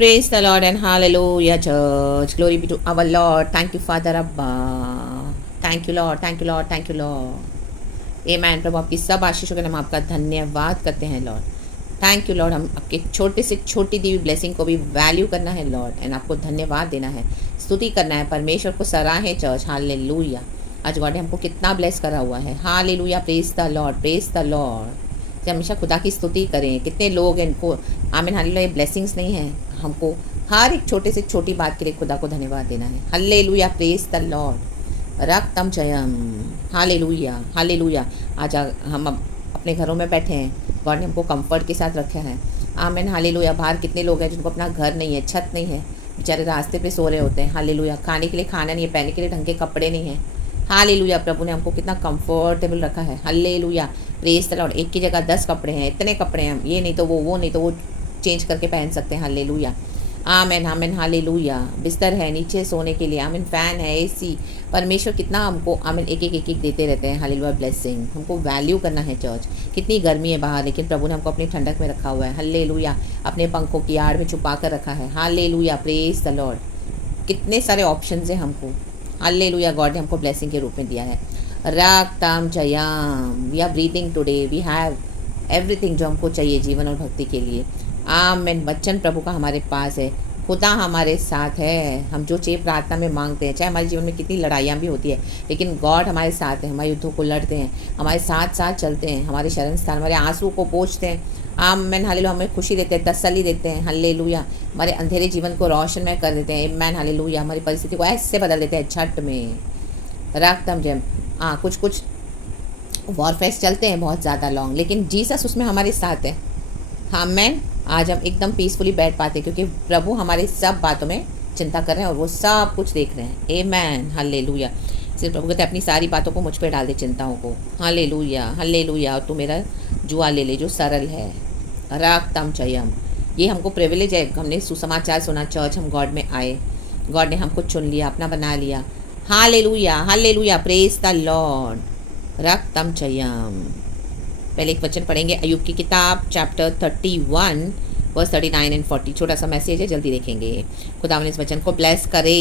Praise the Lord and hallelujah, church. Glory be to our Lord. Thank you, Father Abba. Thank you, Lord. Thank you, Lord. Thank you, Lord. Amen. प्रभु आपकी सब आशीषों के नाम आपका धन्यवाद करते हैं Lord. Thank you Lord. हम आपके छोटे से छोटी दी हुई ब्लेसिंग को भी वैल्यू करना है लॉर्ड एंड आपको धन्यवाद देना है, स्तुति करना है, परमेश्वर को सराहे चर्च. हालेलुया. आज गॉड ने हमको कितना ब्लेस करा हुआ है. Hallelujah. Praise the Lord. Praise the Lord. हमेशा खुदा की स्तुति करें. कितने लोग हैं इनको आमीन हालेलुया ब्लेसिंग्स नहीं है. हमको हर एक छोटे से छोटी बात के लिए खुदा को धन्यवाद देना है. हालेलुया. Praise the Lord. रक्तम जयम. हालेलुया. हालेलुया. आज हम अपने घरों में बैठे हैं. गॉड ने हमको कंफर्ट के साथ रखा है. आमीन हालेलुया. बाहर कितने लोग हैं जिनको अपना घर नहीं है, छत नहीं है, बेचारे रास्ते पे सो रहे होते हैं. हालेलुया. खाने के लिए खाना नहीं है, पहनने के लिए ढंग के कपड़े नहीं हैं. हालेलुया. प्रभु ने हमको कितना कंफर्टेबल रखा है. हालेलुया. Praise the Lord. एक की जगह 10 कपड़े हैं, इतने कपड़े हैं, ये नहीं तो वो नहीं तो वो चेंज करके पहन सकते हैं. हालेलुया. आमेन. आमेन. हालेलुया. बिस्तर है नीचे सोने के लिए. आमीन. फ़ैन है, एसी. परमेश्वर कितना हमको आमीन एक एक देते रहते हैं. हालेलुया. ब्लेसिंग हमको वैल्यू करना है चर्च. कितनी गर्मी है बाहर, लेकिन प्रभु ने हमको अपनी ठंडक में रखा हुआ है. हालेलुया. अपने पंखों की आड़ में छुपा कर रखा है. हालेलुया. Praise the Lord. कितने सारे ऑप्शंस हैं हमको. हालेलुया. गॉड ने हमको ब्लेसिंग के रूप में दिया है. रक्तम जयाम. We are breathing today. We have everything जो हमको चाहिए जीवन और भक्ति के लिए. आमीन. वचन प्रभु का हमारे पास है. खुदा हमारे साथ है. हम जो चाहिए प्रार्थना में मांगते हैं, चाहे हमारे जीवन में कितनी लड़ाइयाँ भी होती है, लेकिन गॉड हमारे साथ है. हमारे युद्धों को लड़ते हैं, हमारे साथ साथ चलते हैं, हमारे शरण स्थान, हमारे आंसू को पोंछते हैं. आमीन हालेलुया. हमें खुशी देते हैं, तसल्ली देते हैं. हालेलुया. हमारे अंधेरे जीवन को रोशन में कर देते हैं. आमीन हालेलुया. हमारी परिस्थिति को ऐसे बदल देते हैं छठ में. रक्तम जय. कुछ वॉरफेयर चलते हैं बहुत ज़्यादा लॉन्ग, लेकिन जीसस उसमें हमारे साथ है. आमीन. आज हम एकदम पीसफुली बैठ पाते हैं क्योंकि प्रभु हमारी सब बातों में चिंता कर रहे हैं और वो सब कुछ देख रहे हैं. आमीन हालेलुया. सिर्फ प्रभु कहते हैं अपनी सारी बातों को मुझ पे डाल दे, चिंताओं को. हालेलुया. हालेलुया. और तू मेरा जुआ ले ले जो सरल है. रक्तम जयम. ये हमको प्रिविलेज है. हमने सुसमाचार सुना चर्च, हम गॉड में आए, गॉड ने हमको चुन लिया, अपना बना लिया. Hallelujah. Hallelujah. Praise the Lord. रक्तम जयम. पहले एक वचन पढ़ेंगे. अय्यूब की किताब चैप्टर 31 वर्स 39 एंड 40. छोटा सा मैसेज है, जल्दी देखेंगे. खुदा ने इस वचन को ब्लेस करे.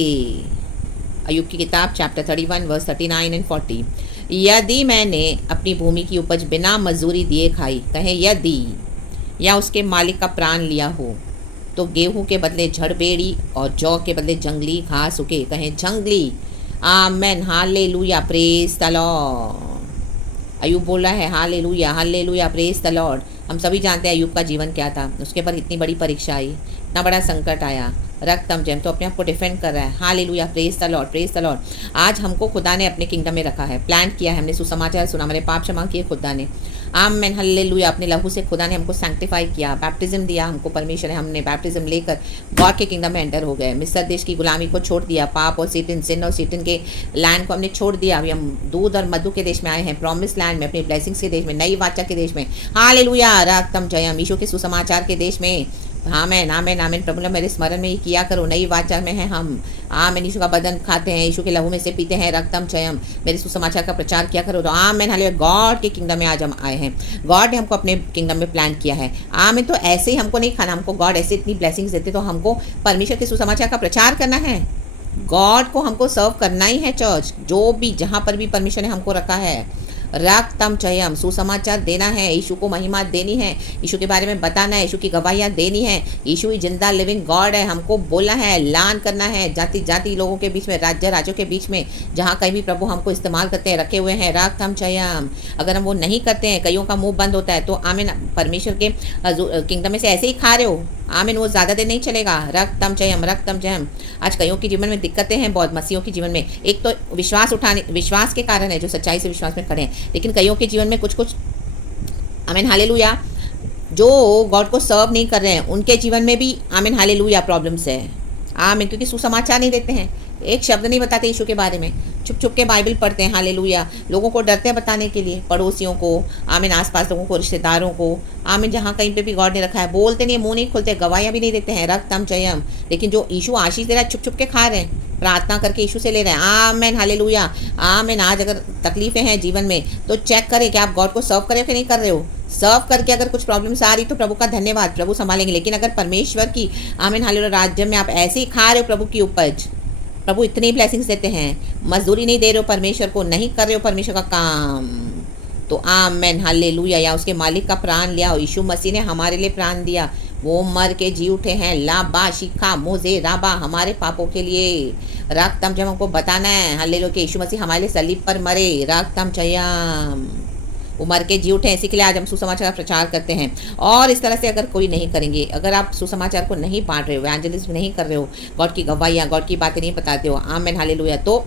अय्यूब की किताब चैप्टर 31 वर्स 39 एंड 40. यदि मैंने अपनी भूमि की उपज बिना मजूरी दिए खाई, कहें यदि, या उसके मालिक का प्राण लिया हो, तो गेहूं के बदले झड़बेड़ी और जौ के बदले जंगली घास उगे, कहें जंगली. Amen. Hallelujah. Praise the Lord. Ayyub बोल रहा है. Hallelujah. Hallelujah. Praise the Lord. हम सभी जानते हैं अय्यूब का जीवन क्या था. उसके ऊपर इतनी बड़ी परीक्षा आई, इतना बड़ा संकट आया. रक्तम जैम तो अपने आप को डिफेंड कर रहा है. Hallelujah. Praise the Lord. Praise the Lord. आज हमको खुदा ने अपने किंगडम में रखा है, प्लान किया है. हमने सुसमाचार सुना, हमारे पाप क्षमा किए खुदा ने. आमीन हालेलुया. अपने लहू से खुदा ने हमको सैंक्टिफाई किया, बैप्टिज्म दिया हमको. परमेश्वर है, हमने बैप्टिज्म लेकर गॉड के किंगडम में एंटर हो गए. मिस्र देश की गुलामी को छोड़ दिया, पाप और सिन और सीटन के लैंड को हमने छोड़ दिया. अभी हम दूध और मधु के देश में आए हैं, प्रॉमिस लैंड में, अपनी ब्लेसिंग्स के देश में, नई वाचा के देश में. हालेलुया. रक्तम जयम. यीशु के सुसमाचार के देश में. आमेन. आमेन. आमेन. प्रभु ने मेरे स्मरण में ही किया करो. नई वाचा में है हम. आमेन. यीशु का बदन खाते हैं, यीशु के लहू में से पीते हैं. रक्तम जयम. मेरे सुसमाचार का प्रचार किया करो. तो आमेन हालेलुया. गॉड के किंगडम में आज हम आए हैं. गॉड ने हमको अपने किंगडम में प्लान किया है. आमेन. तो ऐसे ही हमको नहीं खाना, हमको गॉड ऐसे इतनी ब्लेसिंग्स देते, तो हमको परमेश्वर के सुसमाचार का प्रचार करना है. गॉड को हमको सर्व करना ही है चर्च. जो भी जहाँ पर भी परमेश्वर ने हमको रखा है, रक्तम जयम. सुसमाचार देना है, यीशु को महिमा देनी है, यीशु के बारे में बताना है, यीशु की गवाहियाँ देनी है. यीशु ही जिंदा लिविंग गॉड है. हमको बोलना है, ऐलान करना है, जाति जाति लोगों के बीच में, राज्य राज्यों के बीच में, जहाँ कहीं भी प्रभु हमको इस्तेमाल करते हैं, रखे हुए हैं. रक्तम जयम. अगर हम वो नहीं करते हैं, कईयों का मुंह बंद होता है, तो आमीन परमेश्वर के किंगडम में से ऐसे ही खा रहे हो. आमीन. वो ज़्यादा देर नहीं चलेगा. रक्तम जयम. रक्तम जयम. आज कईयों के जीवन में दिक्कतें हैं बहुत, मसीहों के जीवन में. एक तो विश्वास के कारण है, जो सच्चाई से विश्वास में खड़े हैं, लेकिन कईयों के जीवन में कुछ आमीन हालेलुया जो गॉड को सर्व नहीं कर रहे हैं, उनके जीवन में भी आमीन हालेलुया प्रॉब्लम्स है. आमीन. क्योंकि सुसमाचार नहीं देते हैं, एक शब्द नहीं बताते यीशु के बारे में, छुप छुप के बाइबल पढ़ते हैं. हालेलुया. लोगों को डरते हैं बताने के लिए, पड़ोसियों को, आमीन आसपास लोगों को, रिश्तेदारों को. आमीन. जहाँ कहीं पे भी गॉड ने रखा है, बोलते नहीं, मुंह नहीं खोलते, गवाहियाँ भी नहीं देते हैं. रक्तम जयम. लेकिन जो यीशु आशीष दे रहा है, छुप छुप के खा रहे हैं, प्रार्थना करके यीशु से ले रहे हैं. आमीन हालेलुया. आमीन. आज अगर तकलीफें हैं जीवन में, तो चेक करें कि आप गॉड को सर्व कर रहे हो कि नहीं कर रहे हो. सर्व करके अगर कुछ प्रॉब्लम्स आ रही तो प्रभु का धन्यवाद, प्रभु संभालेंगे। लेकिन अगर परमेश्वर की आमीन हालेलुया राज्य में आप ऐसे ही खा रहे हो प्रभु की उपज, प्रभु इतनी ब्लेसिंग्स देते हैं, मजदूरी नहीं दे रहे हो परमेश्वर को, नहीं कर रहे हो परमेश्वर का काम, तो आमेन हालेलुया। या उसके मालिक का प्राण लिया, यीशु मसीह ने हमारे लिए प्राण दिया, वो मर के जी उठे हैं, लाबा शिखा मोजे राबा, हमारे पापों के लिए रक्तम जब हमको बताना है हालेलुया कि यीशु मसीह हमारे लिए सलीब पर मरे, रक्तम चयम, वो मर के जी उठे। इसी के लिए आज हम सुसमाचार का प्रचार करते हैं। और इस तरह से अगर कोई नहीं करेंगे, अगर आप सुसमाचार को नहीं बांट रहे हो, एवेंजलिज्म नहीं कर रहे हो, गॉड की गवाहियाँ, गॉड की बातें नहीं बताते हो, आमेन हालेलुया, तो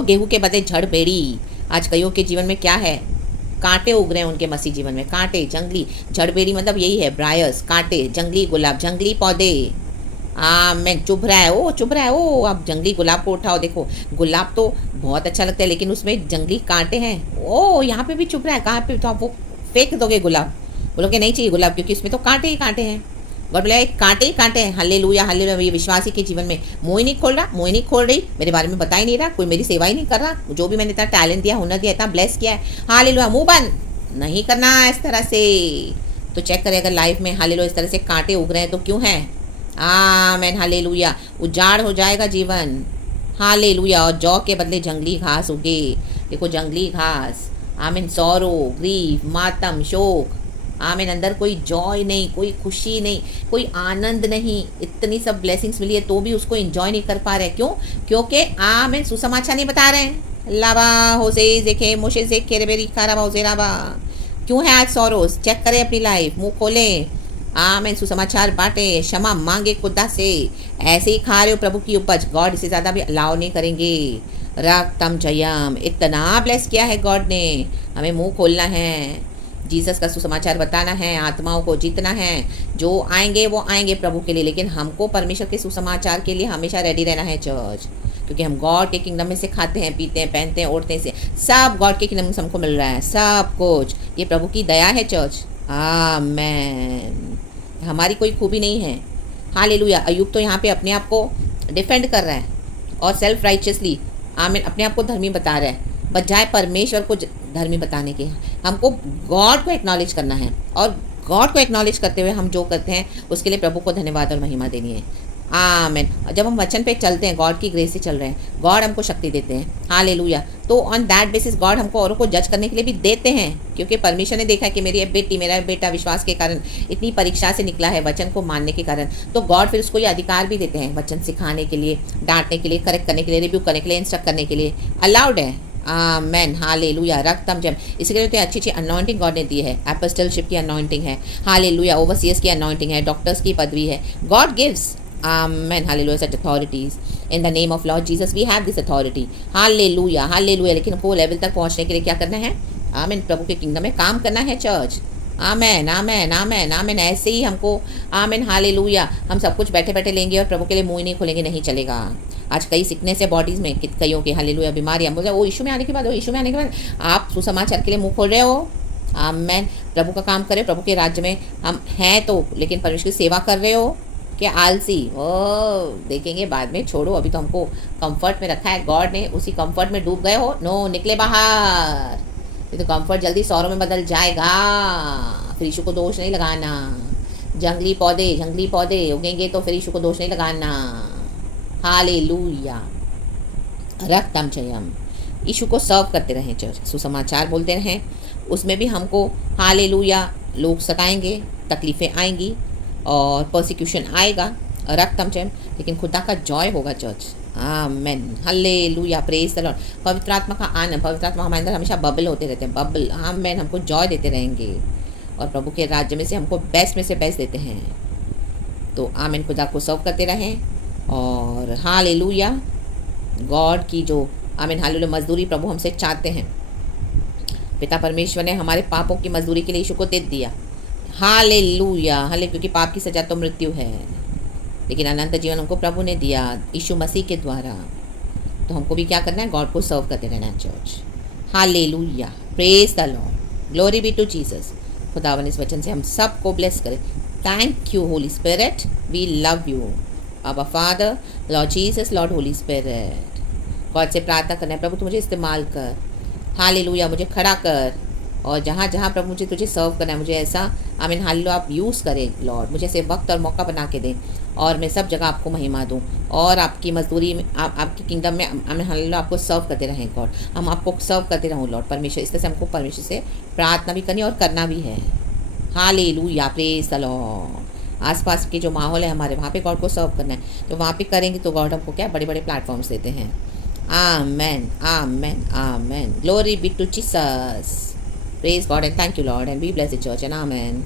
गेहूं के बदले झड़ बेड़ी। आज कईयों के जीवन में क्या है, कांटे उग रहे हैं उनके मसीह जीवन में, कांटे, जंगली झड़बेड़ी, मतलब यही है, ब्रायर्स, कांटे, जंगली गुलाब, जंगली पौधे, मैं चुभ रहा है, ओ चुभ रहा है, ओ आप जंगली गुलाब को उठाओ, देखो गुलाब तो बहुत अच्छा लगता है लेकिन उसमें जंगली कांटे हैं, ओ यहाँ पे भी चुभ रहा है, कहाँ पे, तो आप वो फेंक दोगे गुलाब, बोलोगे नहीं चाहिए गुलाब क्योंकि उसमें तो कांटे ही कांटे हैं। गॉड बोला कांटे ही कांटे हैं, हल्लेलुया हल्लेलुया। ये विश्वासी के जीवन में मुँह ही नहीं खोल रहा, मुँह ही नहीं खोल रही, मेरे बारे में बता ही नहीं रहा, कोई मेरी सेवा ही नहीं कर रहा, जो भी मैंने इतना टैलेंट दिया, हुनर दिया, इतना ब्लेस किया है, हालेलुया, मुँह बंद नहीं करना इस तरह से। तो चेक करें अगर लाइफ में हालेलुया इस तरह से कांटे उग रहे हैं तो क्यों हैं, आमेन हालेलुया। उजाड़ हो जाएगा जीवन, हालेलुया। और जौ के बदले जंगली घास उगे, देखो जंगली घास, आमीन, सौरो, ग्रीफ, मातम, शोक, आमीन, अंदर कोई जॉय नहीं, कोई खुशी नहीं, कोई आनंद नहीं, इतनी सब ब्लेसिंग्स मिली है तो भी उसको एंजॉय नहीं कर पा रहे, क्यों, क्योंकि आमीन सुसमाचार नहीं बता रहे हैं। लाबा होसे देखे मोशे से खेरे बेरी खाराबा होसे राबा, क्यों है आज सौरोस, चेक करें अपनी लाइफ, मुंह खोलें, आमीन, सुसमाचार बांटे, क्षमा मांगे खुदा से, ऐसे ही खा रहे हो प्रभु की उपज, गॉड इससे ज़्यादा भी अलाउ नहीं करेंगे। रक्तम जयम, इतना ब्लेस किया है गॉड ने, हमें मुंह खोलना है, जीसस का सुसमाचार बताना है, आत्माओं को जीतना है, जो आएंगे वो आएंगे प्रभु के लिए, लेकिन हमको परमेश्वर के सुसमाचार के लिए हमेशा रेडी रहना है चर्च, क्योंकि हम गॉड के किंगडम में से खाते हैं, पीते हैं, पहनते हैं, ओढ़ते हैं, से सब गॉड के किंगडम से हमको मिल रहा है, सब कुछ, ये प्रभु की दया है चर्च, आमेन। हमारी कोई खूबी नहीं है, हालेलुया। अय्यूब तो यहाँ पे अपने आप को डिफेंड कर रहा है और सेल्फ राइचियसली, आमीन, अपने आप को धर्मी बता रहा है, बजाय परमेश्वर को धर्मी बताने के। हमको गॉड को एक्नॉलेज करना है और गॉड को एक्नॉलेज करते हुए हम जो करते हैं उसके लिए प्रभु को धन्यवाद और महिमा देनी है, आमीन। जब हम वचन पे चलते हैं, गॉड की ग्रेस से चल रहे हैं, गॉड हमको शक्ति देते हैं, हालेलुया। तो ऑन दैट बेसिस गॉड हमको औरों को जज करने के लिए भी देते हैं, क्योंकि परमेश्वर ने देखा कि मेरी बेटी, मेरा बेटा विश्वास के कारण इतनी परीक्षा से निकला है, वचन को मानने के कारण, तो गॉड फिर उसको ये अधिकार भी देते हैं वचन सिखाने के लिए, डांटने के लिए, करेक्ट करने के लिए, रिव्यू करने के लिए, इंस्ट्रक्ट करने के लिए, अलाउड है, आमेन, हालेलुया। रक्तम जम, इसी के लिए तो अच्छी अच्छी अनॉइंटिंग गॉड ने दी है, एपोस्टलशिप की अनॉइंटिंग है, हालेलुया, ओवरसीयर्स की अनॉइंटिंग है, डॉक्टर्स की पदवी है, God gives, amen, hallelujah, such authorities in the name of Lord Jesus we have this authority, hallelujah hallelujah. लेकिन हमको लेवल तक पहुंचने के लिए क्या करना है, आमेन, प्रभु के किंगडम में काम करना है चर्च, आमेन आमेन आमेन आमेन। ऐसे ही हमको, आमेन हालेलुया, हम सब कुछ बैठे बैठे लेंगे और प्रभु के लिए मुंह ही नहीं खोलेंगे, नहीं चलेगा। आज कई सिकनेस है बॉडीज़ में, कईयों के हालेलुया बीमारियाँ, बोले वो इशू में आने के बाद, वो इशू में आने के बाद आप सुसमाचार के लिए मुंह खोल रहे हो, आमेन, प्रभु का काम करें, प्रभु के राज्य में हम हैं तो, लेकिन परमेश्वर की सेवा कर रहे हो कि आलसी, ओ देखेंगे बाद में, छोड़ो, अभी तो हमको कंफर्ट में रखा है गॉड ने, उसी कंफर्ट में डूब गए हो, नो, निकले बाहर, ये तो कंफर्ट जल्दी सौरों में बदल जाएगा, फिर यीशु को दोष नहीं लगाना, जंगली पौधे उगेंगे तो फिर यीशु को दोष नहीं लगाना, हालेलुया। रक्तम जयम, यीशु को सर्व करते रहें चर्च, सुसमाचार बोलते रहें, उसमें भी हमको हालेलुया, लोग सताएंगे, तकलीफ़ें आएंगी और परसिक्यूशन आएगा, रक्तम जयम, लेकिन खुदा का जॉय होगा church, amen, hallelujah, praise the Lord. पवित्र आत्मा का आनंद, पवित्र आत्मा हमारे अंदर हमेशा बबल होते रहते हैं, बबल, आमेन, हमको जॉय देते रहेंगे और प्रभु के राज्य में से हमको बेस्ट में से बेस्ट देते हैं, तो आमेन, खुदा को सर्व करते रहें और हालेलुया। गॉड की जो, आमीन हालेलुया, मजदूरी प्रभु हमसे चाहते हैं, पिता परमेश्वर ने हमारे पापों की मजदूरी के लिए यीशु को दे दिया, हालेलुया हाले, क्योंकि पाप की सजा तो मृत्यु है, लेकिन अनंत जीवन हमको प्रभु ने दिया यीशु मसीह के द्वारा, तो हमको भी क्या करना है, गॉड को सर्व करते रहना है church, hallelujah, praise the Lord, glory be to Jesus. खुदावन इस वचन से हम सबको ब्लेस करें, thank you Holy Spirit, we love you, Abba Father, Lord Jesus, Lord Holy Spirit, God से प्रार्थना करना है, प्रभु तू मुझे इस्तेमाल कर, हालेलुया, मुझे खड़ा कर, और जहाँ जहाँ प्रभु मुझे तुझे सर्व करना है, मुझे ऐसा आमीन हालेलुया आप यूज़ करें लॉर्ड, मुझे ऐसे वक्त और मौका बना के दें और मैं सब जगह आपको महिमा दूँ और आपकी मजदूरी में आपकी किंगडम में आमीन हालेलुया आपको सर्व करते रहें गॉड, हम आपको सर्व करते रहूँ लॉर्ड परमेश्वर। इस तरह से हमको परमेश्वर से प्रार्थना भी करनी और करना भी है। Hallelujah, praise the Lord. आसपास के जो माहौल है हमारे, वहाँ पे गॉड को सर्व करना है, तो वहाँ पे करेंगे तो गॉड हमको क्या बड़े बड़े प्लेटफॉर्म्स देते हैं। Amen amen amen, glory be to Jesus, praise God and thank you Lord and be bless the church and amen.